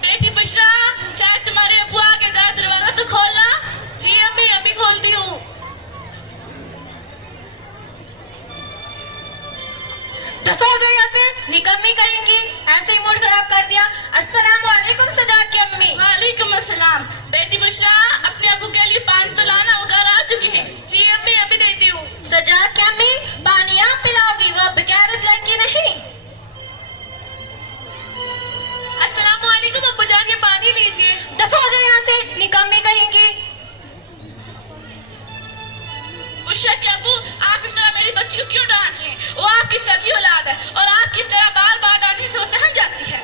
बेटी बुशरा, शायद तुम्हारे अब्बू आ गए, दरवाजा तो खोलना। जी अम्मी, अभी खोलती हूँ। दफा हो जाओ यहाँ से, निकम्मी करेंगी, ऐसे ही मूड खराब कर दिया। अस्सलाम वालेकुम सजाद की अम्मी। वालेकुम अस्सलाम। बेटी बुशरा, अपने अब्बू के लिए पानी तो लाना, वो घर आ चुके हैं। जी अम्मी, अभी देती हूँ। सजाद की अम्मी, पानी आप पिलाओगी, वो बेगैरत लड़की नहीं। अस्सलाम वालेकुम अब्बू जान, ये पानी लीजिए। दफा हो जाओ यहाँ से, निकम्मी कहेंगी। बुशरा के अब्बू, आप इस तरह मेरी बच्ची को क्यों डांट रहे हैं? वो आपकी सगी औलाद है और आप किस तरह बार बार डांटने से वो सहन जाती है।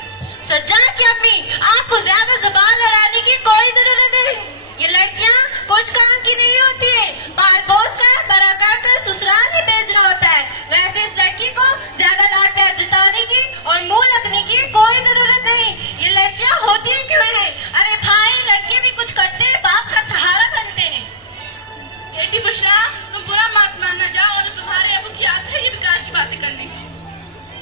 सजाद की अम्मी, आपको ज्यादा जुबान लड़ाने की कोई जरूरत नहीं। ये लड़कियाँ कुछ काम की नहीं होती है, पाल पोस कर बड़ा कर ससुराल ही भेजना होता है। वैसे इस लड़की को ज्यादा लाड प्यार जताने की और मुंह लगने की कोई जरूरत नहीं। ये लड़कियाँ होती है क्यों है? अरे भाई, लड़के भी कुछ करते हैं, बाप का सहारा बनते हैं। बेटी बुशरा, तुम बुरा मत मानना, जाओ, और तुम्हारे अब्बू की आदत है ये बेकार की बातें करने की।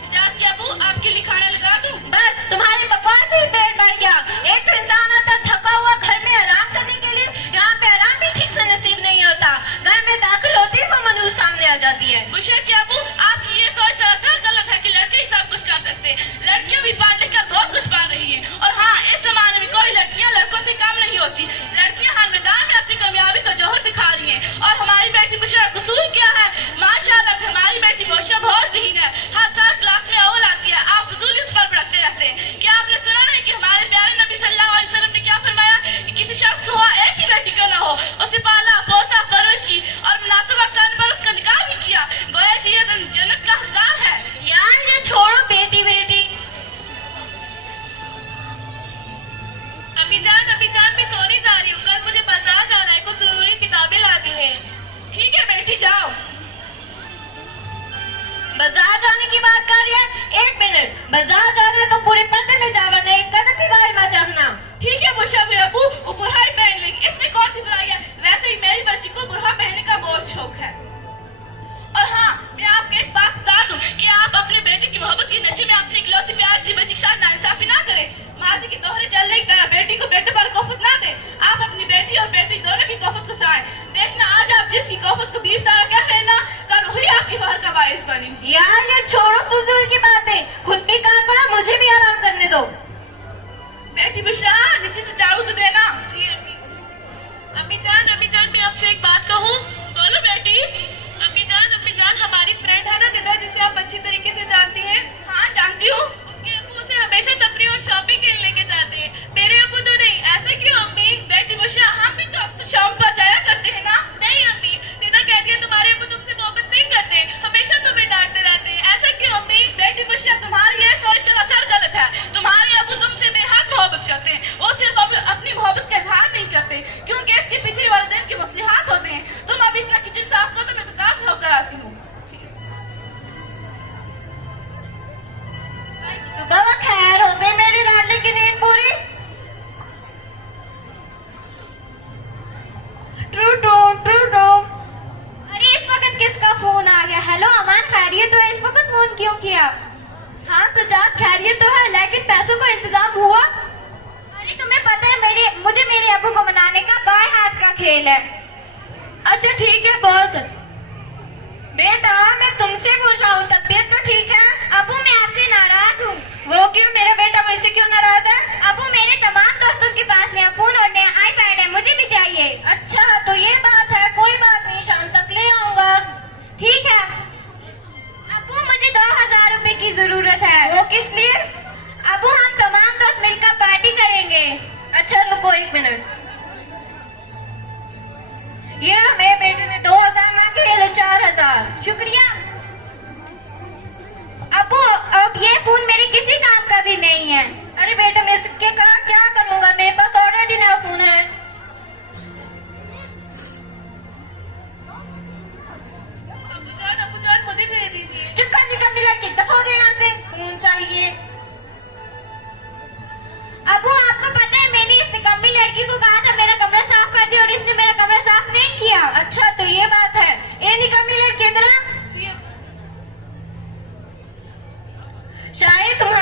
सजाद के अब्बू, आपके लिए खाना लगा दूं? बस तुम्हारी बकवास ही पेट भर गया। एक तो इंसान आता थका हुआ घर में आराम करने के लिए, यहाँ पे आराम भी ठीक से नसीब नहीं होता। घर में दाखिल होती ही वो मनूज सामने आ जाती है। बुशरा के अब्बू, आपकी ये सोच सरासर गलत है कि लड़के ही सब कुछ कर सकते हैं। लड़कियां भी पढ़ लिख कर बहुत कुछ पा रही हैं। और हाँ, इस जमाने में कोई लड़कियां लड़कों से कम नहीं होती। लड़कियां हर मैदान में अपनी कामयाबी का जौहर दिखा रही हैं। और हमारी बेटी बुशरा का कसूर क्या है? माशाल्लाह से हमारी बेटी बुशरा बहुत ज़हीन है, हर साल क्लास में अव्वल आती है। आप फजूल इस पर भड़कते रहते हैं। क्या आपने सुना नहीं कि हमारे प्यारे नबी सल्लल्लाहु अलैहि वसल्लम ने क्या फरमाया कि किसी शख्स को एक ही बेटी क्यों ना हो, उसे पाला पोसा परवरिश की और मुनासिब वक्त आने पर उसका निकाह भी किया, गोया कि ये जन्नत का हकदार है। यार ये छोड़ो बेटी बेटी। अम्मी जान, मैं सोने जा रही हूँ। कल मुझे बाजार जाना है, कुछ जरूरी किताबें लानी है। ठीक है बेटी, जाओ। बाजार जाने की बात कर रही है? एक मिनट, बाजार जा रहे तो पूरे पर्दे में जा, वरना एक कदम भी बाहर मत रखना। ठीक है बुशरा भी अब्बू, वो बुरहा ही पहन लेगी, इसमें कौन सी बुराई है? वैसे ही मेरी बच्ची को बुरहा पहनने का बहुत शौक है। और हाँ, मैं आपको एक बात बता दूं कि आप अपने बेटे की मोहब्बत की नशे में अपनी इकलौती प्यार सी बच्ची के साथ नाइंसाफी ना करें। माजी की तोहरे जलने की तरह बेटी को बेटे पर कोफत ना दें। आप अपनी बेटी और बेटी दोनों की कोफत को सराहें। देखना, आज आप जिसकी कोफत को 20 साल कह रहे हैं ना, कल वही आपकी फहर का बाइस बनी। यार ये छोड़ो फजूल की बातें, खुद भी काम करो, मुझे भी आराम करने दो। बेटी बुशरा, नीचे से झाड़ू तो देना। जी अम्मी। अम्मी जान, मैं आपसे एक बात कहूँ? बोलो बेटी। अम्मी जान, हमारी फ्रेंड है ना निदा, जिसे आप अच्छी तरीके से जानती हैं। हाँ, जानती हूँ। उसके अब्बू उसे हमेशा तफरीह और शॉपिंग के लिए लेके जाते हैं। मेरे अब्बू तो नहीं। ऐसा क्यों अम्मी? बेटी बुशरा, हम भी तो अक्सर शाम पर जाया करते हैं ना। नहीं अम्मी, निदा कहती है तुम्हारे अब्बू तुमसे मोहब्बत नहीं करते, हमेशा तुम्हें डांटते रहते हैं। ऐसा क्यों अम्मी? बेटी बुशरा, तुम्हारी ये सोच सरासर गलत है। तुम्हारे अब्बू तुमसे बेहद मोहब्बत करते हैं। वो सिर्फ अपनी मोहब्बत का इजहार नहीं करते, क्योंकि इसके पीछे वालिदैन के मसलिहात होते हैं। तुम अभी इतना किचन साफ करो तो मैं बाजार से होकर आती हूँ। सुबह खैर, हो गई मेरी लाडली की नींद पूरी? अरे इस वक्त किसका फोन आ गया? हेलो अमान, खैरियत तो है? इस वक्त फोन क्यों किया? हाँ सजाद, खैरियत तो है, लेकिन पैसों का इंतजाम हुआ? अरे तुम्हें पता है मुझे मेरे अब्बू को मनाने का बाएं हाथ का खेल है। अच्छा ठीक है, बहुत बेटा मैं तुमसे पूछ रहा हूँ, तबीयत तो ठीक है? अब्बू मैं आपसे नाराज हूँ। वो क्यों? मेरा बेटा मुझसे क्यों नाराज है? अब्बू मेरे तमाम दोस्तों के पास नया फोन और नया आईपैड है, मुझे भी चाहिए। अच्छा तो ये बात है, कोई बात नहीं, शाम तक ले आऊंगा। ठीक है। अब्बू मुझे 2000 रुपए की जरूरत है। वो किस लिए? अब्बू हम तमाम दोस्त मिलकर पार्टी करेंगे। अच्छा रुको एक मिनट, ये लो, मेरे बेटे ने 2000 मांगे, ये लो 4000। शुक्रिया। अब्बू अब ये फोन मेरे किसी काम का भी नहीं है। अरे बेटा मैं इसके का क्या करूंगा, मेरे पास ऑलरेडी नया फोन है। अब्बू जान, मुझे दे दीजिए। चुप कर, निकल लड़की, दफा हो जाए यहाँ से। फोन चाहिए? अब्बू आपको पता है, मैंने इस निकम्मी लड़की को कहा था मेरा कमरा साफ कर दिया और इसने मेरा कमरा साफ नहीं किया। अच्छा तो ये बात है। ये निकम्मी लड़की, इतना जी शायद तुम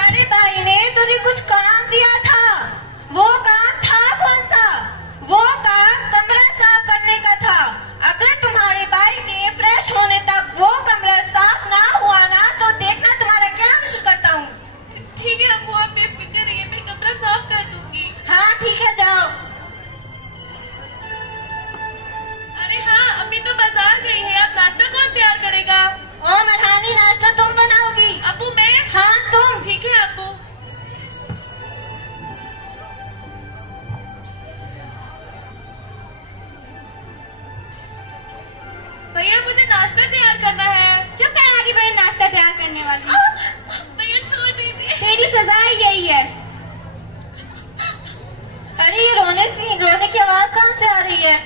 से आ रही है?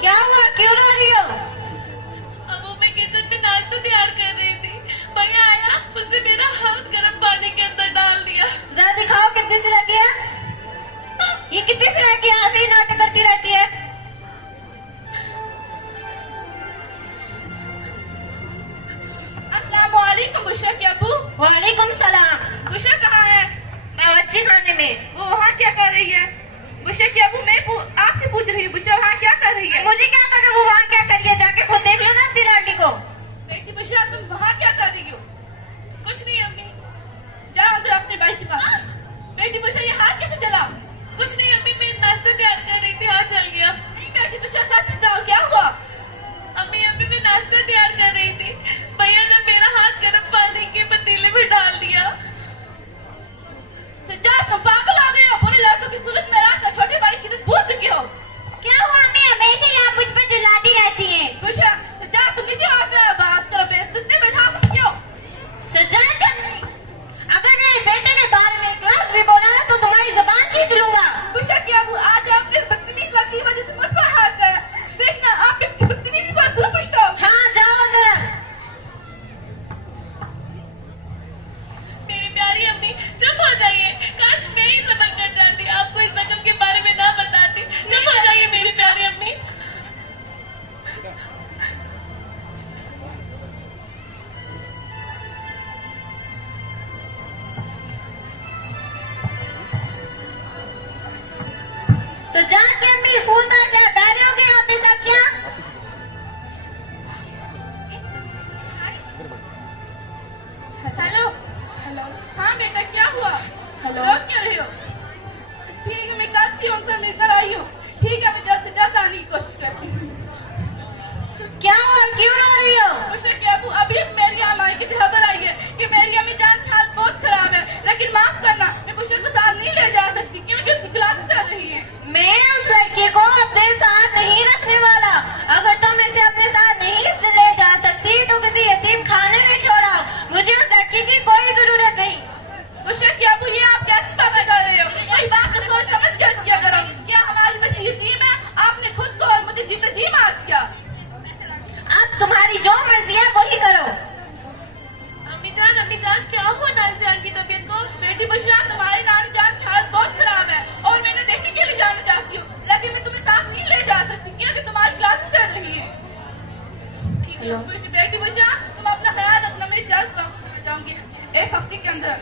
क्या हुआ, क्यों रो रही हो? अब वो मैं किचन में नाश्ता तैयार कर रही थी, भैया आया, उसने मेरा हाथ गर्म पानी के अंदर डाल दिया। जरा दिखाओ कितनी सी लगी है? ये कितनी सी लगी है? ऐसे ही नाटक करती रहती है। अस्सलाम वालेकुम बुशरा के अब्बू। वालेकुम सलाम। बुशरा कहाँ है? बावर्ची खाने में। वो वहाँ क्या कर रही है? बुशरा के अब्बू मैं आपसे पूछ रही हूँ, बुशरा वहाँ क्या कर रही है? मुझे क्या पता वो वहाँ क्या कर रही है, जाके खुद देख लो ना अपनी लाडली को। बेटी बुशरा तुम वहाँ क्या कर रही हो? कुछ नहीं अम्मी। जाओ उधर अपने भाई के पास। बेटी बुशरा ये हाथ कैसे चला? कुछ नहीं अम्मी, मैं नाश्ता तैयार कर रही थी, हाथ चल गया। नहीं बेटी बुशरा सच बताओ क्या हुआ? अम्मी अम्मी मैं नाश्ता तैयार कर रही थी, भैया ने मेरा हाथ गर्म पानी के पतीले में डाल दिया। सज्जाद तुम पागल हो गए हो, पूरे लड़कों की सूरत में रखकर छोटे बड़े की इज्जत भूल चुके हो। क्या हुआ? मैं हमेशा ही आप मुझ पर चिल्लाती रहती हैं। बुशरा सज्जाद तुम नीचे वहाँ पे बात करो, बेइज्जती बैठा क्यों? सज्जाद अगर मेरे बेटे के बारे में एक लफ्ज भी बोला तो तुम्हारी जबान खींच लूंगा। बुशरा क्या वो आज आपने बदतमीज लड़की की वजह से मुझ पर हाथ डाला। देखना आप इसकी बदतमीजी को जरूर पूछता हूँ। हाँ जाओ जरा। मेरी प्यारी अम्मी चुप हो जाइए, काश मैं ही सबर कर जाती, आपको इस जख्म के बारे में ना बताती। चुप हो जाइए मेरी प्यारी अम्मी। सज्जाद की अम्मी फोन पर क्या बैठे हो गए आपने सब क्या? हेलो हेलो हाँ बेटा क्या हुआ? हेलो रो क्यों रही हो? ठीक है मैं कल से उनसे मिलकर आई हूँ। ठीक है मैं जल्द से जल्द आने की कोशिश करती हूँ। क्या हुआ, क्यों रो रही हो? बुशरा के अब्बू अभी मेरी अम्मी की खबर आई है कि मेरी अम्मी जान की हालत बहुत खराब है, लेकिन माफ करना मैं बुशरा को साथ नहीं ले जा सकती क्योंकि उसकी क्लासेस चल रही है। मैं उस लड़की को अपने साथ नहीं रखने वाला। अगर तुम इसे अपने साथ नहीं ले जा सकती तो किसी यतीम खाने में छोड़ा। मुझे उस लड़की की कोई जरूरत नहीं। बुशरा के अब्बू ये आप कैसी बातें कर रहे हो? कोई बात तो सोच समझ कर किया करो। क्या हमारी बच्ची यतीम है? आपने खुद को और मुझे जीते जी मार दिया। अब तुम्हारी जो मर्जी है वही करो। अम्मी जान क्या हुआ नानी जान की तबीयत को? बेटी बुशरा तुम्हारी नानी जान की हालत बहुत खराब है और मैंने देखने के लिए जाना चाहती हूँ, लेकिन मैं तुम्हें साथ नहीं ले जा सकती क्योंकि तुम्हारी क्लासेस चल रही है। ठीक है बेटी बुशरा तुम अपना ख्याल रखना, मैं जल्द वापस चले जाऊंगी 1 हफ्ते के अंदर।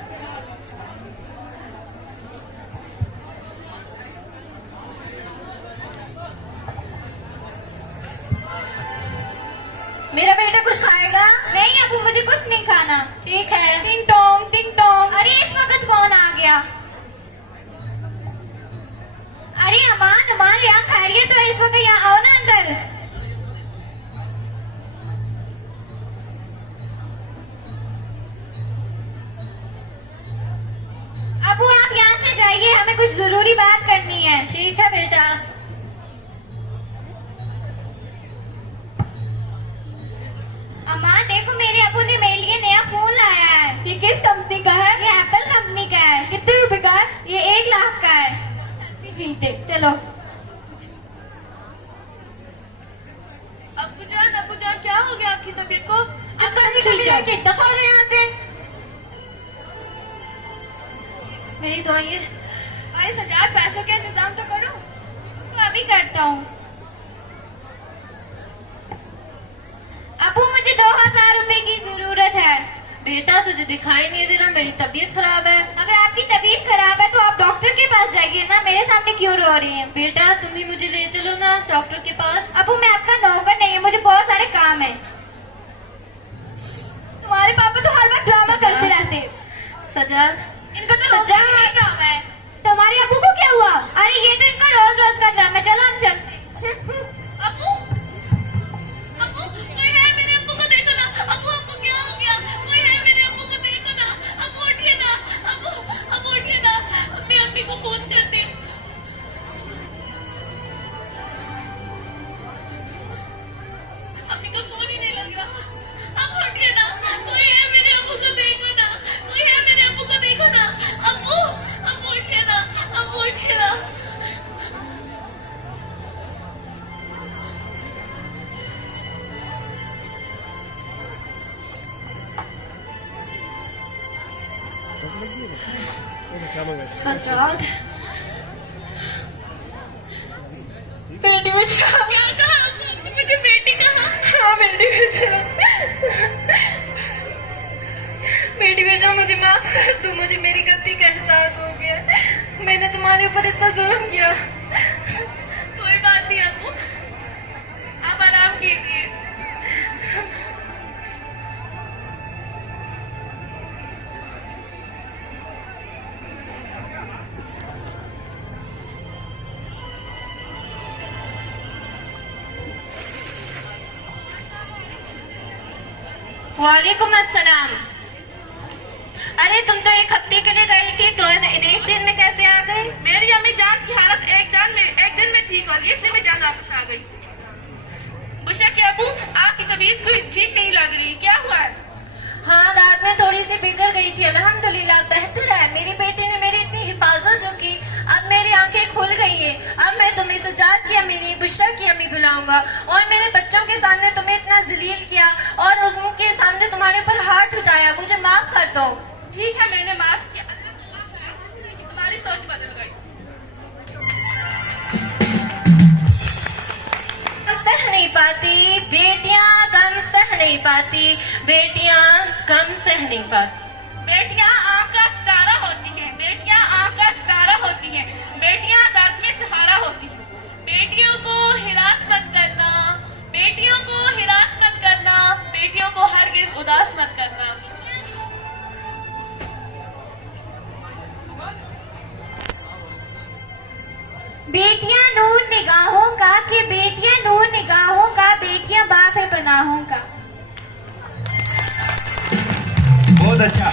मेरा बेटा कुछ खाएगा? नहीं अबू मुझे कुछ नहीं खाना। ठीक है। टिंग टोंग टिंग टोंग। अरे इस वक्त कौन आ गया? अरे अमान अमान यहाँ खैरियत तो है इस वक्त, यहाँ आओ ना अंदर। अबू आप यहाँ से जाइए, हमें कुछ जरूरी बात करनी है। ठीक है बेटा। अमान देखो मेरे अबू ने मेरे लिए नया फोन लाया है। ये किस कंपनी का है? ये एप्पल कंपनी का है। कितने रुपए का है? ये 1 लाख का है। देख चलो अब्बू जान क्या हो गया आपकी तबीयत को? अक्ल निकल जाएगी, दफा हो जाए यहाँ से। मेरी दुआ ये। अरे सजाद पैसों का इंतजाम तो करो। तो अभी करता हूँ। अबू मुझे 2000 रुपए की जरूरत है। बेटा तुझे दिखाई नहीं दे रहा मेरी तबीयत खराब है? अगर आपकी तबीयत खराब है तो आप डॉक्टर के पास जाइए ना, मेरे सामने क्यों रो रही हैं? बेटा तुम ही मुझे ले चलो ना डॉक्टर के पास। अबू मैं आपका नौकर नहीं है, मुझे बहुत सारे काम है। तुम्हारे पापा तो हर वक्त ड्रामा करते रहते हैं। सजाद इनको तो सजाद ड्रामा है। तुम्हारे अबू को क्या हुआ? अरे ये तो इनका रोज रोज का ड्रामा है। चलो हम चलते। अब्बू कोई है? मेरे अब्बू को देखो ना। अब्बू क्या हो गया? कोई है? मेरे अब्बू को देखो ना। अब्बू उठिए ना। अब्बू उठिए ना। मैं अम्मी को फोन करती हूँ। अम्मी का फोन ही नहीं लग रहा। अब उठिए ना। कोई है? मेरे अब्बू को देखो ना। कोई है? मेरे अब्बू को देखो ना। अब्बू उठिए ना। सजाद बेटी बचाओ। क्या कहा? मुझे बेटी कहा? हाँ बेटी बचाओ, बेटी बचाओ, मुझे माफ कर दो, मुझे मेरी गलती का एहसास हो गया, मैंने तुम्हारे ऊपर इतना जुल्म किया। कोई बात नहीं अम्मू, आप आराम कीजिए। वालेकुम अस्सलाम। अरे तुम तो एक हफ्ते के लिए गई थी, तो एक दिन में कैसे आ गई? मेरी अम्मी जान की हालत एक दिन में ठीक होगी, इसलिए मैं जान वापस आ गई। बुशरा के अबू, आपकी तबीयत कोई ठीक नहीं लग रही, क्या हुआ है? हाँ, रात में थोड़ी सी बिगड़ गई थी, अल्हम्दुलिल्लाह बेहतर है। मेरी बेटी ने मेरी इतनी हिफाजत जो की, अब मेरी आंखें खुल गई है। अब मैं तुम्हें सजाद की अम्मी नहीं, बुशरा की अम्मी बुलाऊंगा। और मेरे बच्चों के सामने तुम्हें इतना जलील किया और उनके सामने तुम्हारे ऊपर हाथ उठाया, मुझे माफ कर दो। ठीक है, मैंने माफ किया। तुम्हारी सोच बदल गई। सह नहीं पाती बेटियां, गम सह नहीं पाती बेटियां, गम सह नहीं पाती। बेटियां आंख का सितारा होती हैं, बेटियां आंख का सितारा होती हैं, बेटियां दर्द में सहारा होती हैं। बेटियों को हिरास मत करना, बेटियों को हिरास मत करना, बेटियों को हरगिज उदास मत करना। बेटियां नूर निगाहों का, कि बेटियां नूर निगाहों का, बेटियां बाप है पनाहों का। बहुत अच्छा।